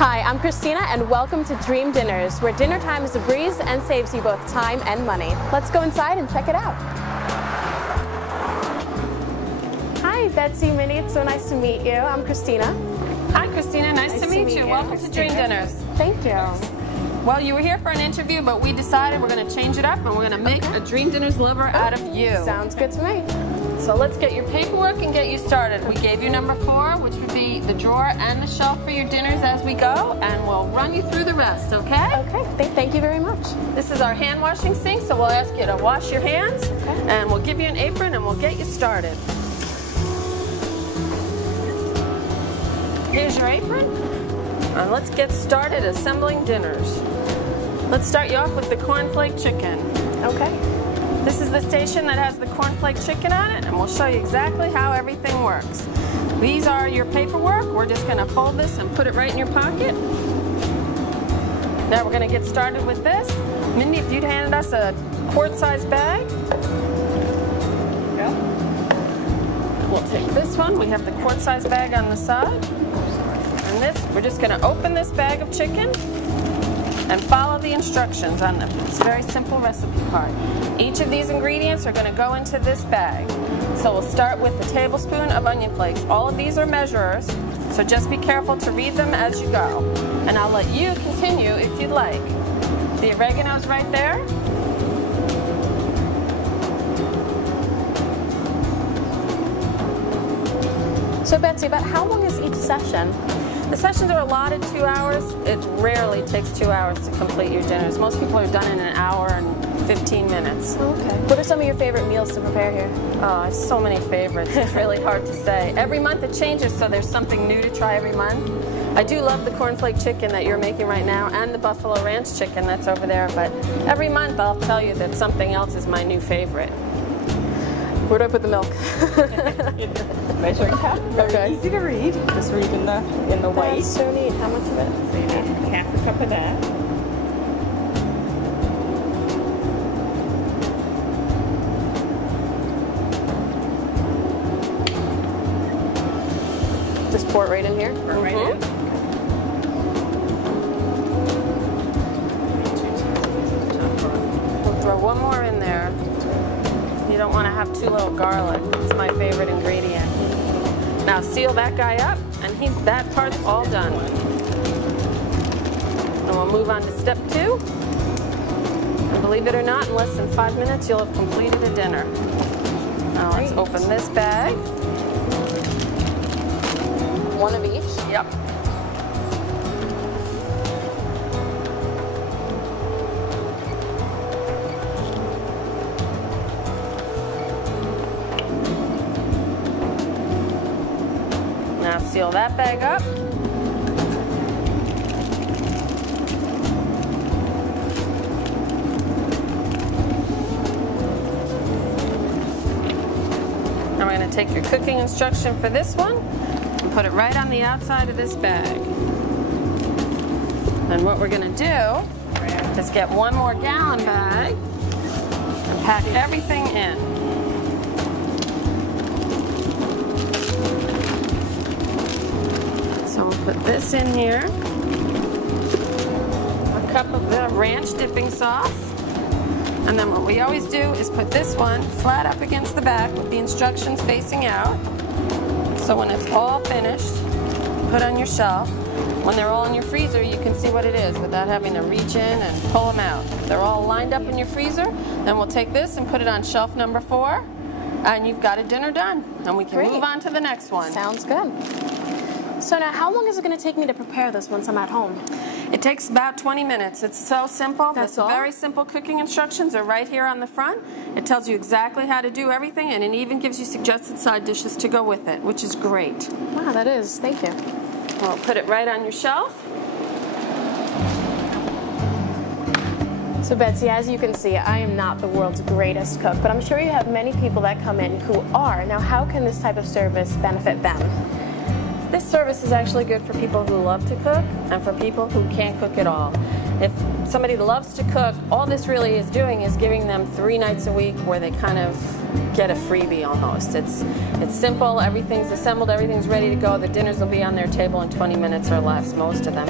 Hi, I'm Christina and welcome to Dream Dinners, where dinner time is a breeze and saves you both time and money. Let's go inside and check it out. Hi, Betsy, Minnie, it's so nice to meet you. I'm Christina. Hi, Christina, nice to meet you. Welcome to Dream Dinners. Thank you. Well, you were here for an interview, but we decided we're going to change it up and we're going to make a Dream Dinners lover out of you. Sounds good to me. So let's get your paperwork and get you started. We gave you number 4, which would be the drawer and the shelf for your dinners as we go, and we'll run you through the rest, okay? Okay, thank you very much. This is our hand washing sink, so we'll ask you to wash your hands, and we'll give you an apron and we'll get you started. Here's your apron, and let's get started assembling dinners. Let's start you off with the cornflake chicken. Okay. This is the station that has the cornflake chicken on it, and we'll show you exactly how everything works. These are your paperwork. We're just going to fold this and put it right in your pocket. Now we're going to get started with this. Mindy, if you'd handed us a quart-sized bag. We'll take this one. We have the quart-sized bag on the side. And this, we're just going to open this bag of chicken and follow the instructions on them. It's a very simple recipe card. Each of these ingredients are going to go into this bag. So we'll start with a tablespoon of onion flakes. All of these are measurers, so just be careful to read them as you go. And I'll let you continue if you'd like. The oregano's right there. So Betsy, about how long is each session? The sessions are allotted 2 hours. It rarely takes 2 hours to complete your dinners. Most people are done in an hour and 15 minutes. Okay. What are some of your favorite meals to prepare here? Oh, I have so many favorites. It's really hard to say. Every month it changes, so there's something new to try every month. I do love the cornflake chicken that you're making right now and the buffalo ranch chicken that's over there, but every month I'll tell you that something else is my new favorite. Where do I put the milk? Measuring cup. Very easy to read. Just read in the white. That's so neat. How much of it? So you need half a cup of that. Just pour it right in here? Pour it right in. We'll throw one more in there. You don't want to have too little garlic. It's my favorite ingredient. Now seal that guy up, and that part's all done. And we'll move on to step 2. And believe it or not, in less than 5 minutes, you'll have completed a dinner. Now let's open this bag. One of each? Yep. Now seal that bag up. Now we're going to take your cooking instruction for this one and put it right on the outside of this bag. And what we're going to do is get one more gallon bag and pack everything in. So we'll put this in here, a cup of the ranch dipping sauce, and then what we always do is put this one flat up against the back with the instructions facing out. So when it's all finished, put on your shelf. When they're all in your freezer, you can see what it is without having to reach in and pull them out. If they're all lined up in your freezer, then we'll take this and put it on shelf number 4, and you've got a dinner done. And we can move on to the next one. Sounds good. So now, how long is it going to take me to prepare this once I'm at home? It takes about 20 minutes. It's so simple. That's the all? very simple cooking instructions are right here on the front. It tells you exactly how to do everything, and it even gives you suggested side dishes to go with it, which is great. Wow, that is. Thank you. Well, put it right on your shelf. So Betsy, as you can see, I am not the world's greatest cook, but I'm sure you have many people that come in who are. Now, how can this type of service benefit them? This service is actually good for people who love to cook and for people who can't cook at all. if somebody loves to cook, all this really is doing is giving them 3 nights a week where they kind of get a freebie almost. It's simple, everything's assembled, everything's ready to go. The dinners will be on their table in 20 minutes or less, most of them.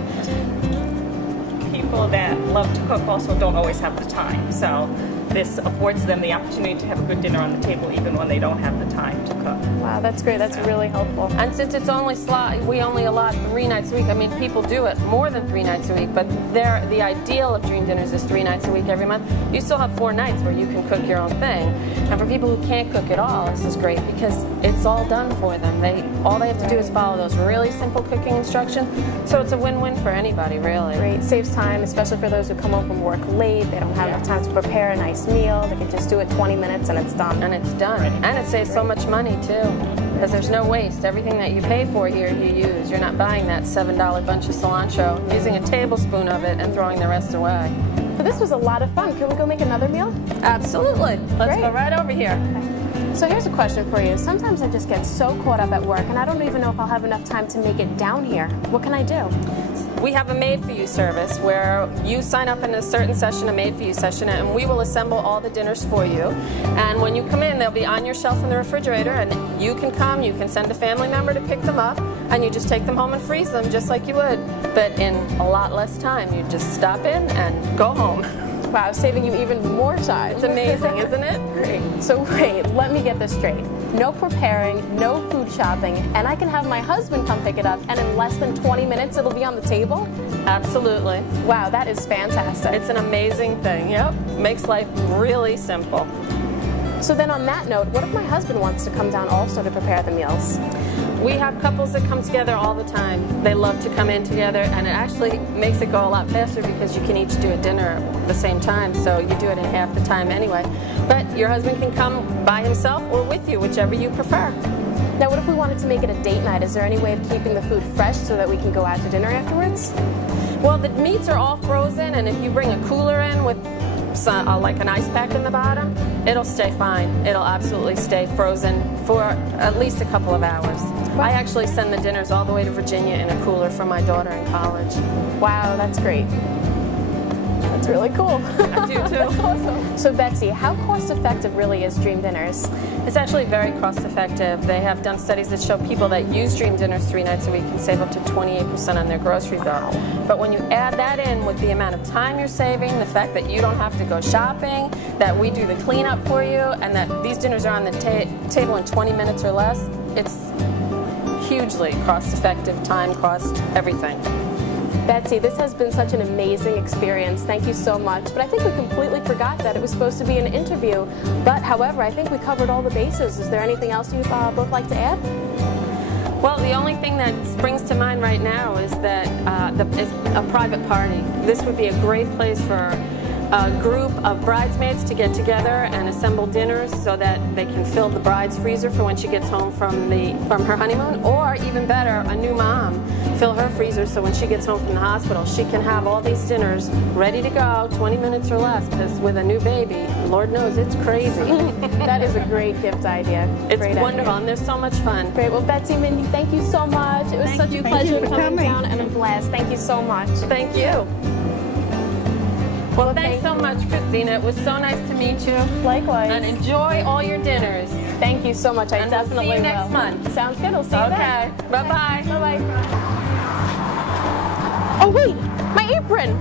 People that love to cook also don't always have the time, so this affords them the opportunity to have a good dinner on the table even when they don't have the time to cook. Wow, that's great. That's really helpful. And since it's only we only allot 3 nights a week. I mean, people do it more than 3 nights a week, but the ideal of Dream Dinners is 3 nights a week every month. You still have 4 nights where you can cook your own thing. And for people who can't cook at all, this is great because it's all done for them. All they have to do is follow those really simple cooking instructions. So it's a win-win for anybody, really. Great. Saves time, especially for those who come home from work late. They don't have enough time to prepare a nice meal. They can just do it 20 minutes and it's done. And it's done. And it saves so much money too, because there's no waste. Everything that you pay for here, you use. You're not buying that $7 bunch of cilantro, using a tablespoon of it and throwing the rest away. But this was a lot of fun. Can we go make another meal? Absolutely. Let's Great. go right over here. Okay. So here's a question for you. Sometimes I just get so caught up at work and I don't even know if I'll have enough time to make it down here. What can I do? We have a made-for-you service where you sign up in a certain session, a made-for-you session, and we will assemble all the dinners for you. And when you come in, they'll be on your shelf in the refrigerator, and you can come, you can send a family member to pick them up, and you just take them home and freeze them just like you would, but in a lot less time. You just stop in and go home. Wow, saving you even more time. It's amazing, isn't it? Great. So wait, let me get this straight. No preparing, no food shopping, and I can have my husband come pick it up, and in less than 20 minutes it'll be on the table? Absolutely. Wow, that is fantastic. It's an amazing thing, yep. Makes life really simple. So then on that note, what if my husband wants to come down also to prepare the meals? We have couples that come together all the time. They love to come in together, and it actually makes it go a lot faster because you can each do a dinner at the same time, so you do it in half the time anyway. But your husband can come by himself or with you, whichever you prefer. Now what if we wanted to make it a date night? Is there any way of keeping the food fresh so that we can go out to dinner afterwards? Well, the meats are all frozen, and if you bring a cooler in with like an ice pack in the bottom, it'll stay fine. It'll absolutely stay frozen for at least a couple of hours. Wow. I actually send the dinners all the way to Virginia in a cooler for my daughter in college. Wow, that's great. That's really cool. I do too. That's awesome. So Betsy, how cost effective really is Dream Dinners? It's actually very cost effective. They have done studies that show people that use Dream Dinners 3 nights a week can save up to 28% on their grocery bill. But when you add that in with the amount of time you're saving, the fact that you don't have to go shopping, that we do the cleanup for you, and that these dinners are on the table in 20 minutes or less, it's hugely cost effective, time, cost, everything. Betsy, this has been such an amazing experience. Thank you so much. But I think we completely forgot that it was supposed to be an interview. But however, I think we covered all the bases. Is there anything else you both like to add? Well, the only thing that springs to mind right now is that is a private party. This would be a great place for a group of bridesmaids to get together and assemble dinners so that they can fill the bride's freezer for when she gets home from her honeymoon, or even better, a new mom, fill her freezer so when she gets home from the hospital she can have all these dinners ready to go 20 minutes or less, because with a new baby, Lord knows it's crazy. That is a great gift idea. It's wonderful, and there's so much fun. Great. Well, Betsy, Mindy, thank you so much. It was such a pleasure coming down and a blast. Thank you so much. Thank you. Well, thanks so much, Christina. It was so nice to meet you. Likewise. And enjoy all your dinners. Thank you so much. I definitely will. See you next month. Sounds good. We'll see you then. Okay. Bye-bye. Bye-bye. Oh, wait. My apron.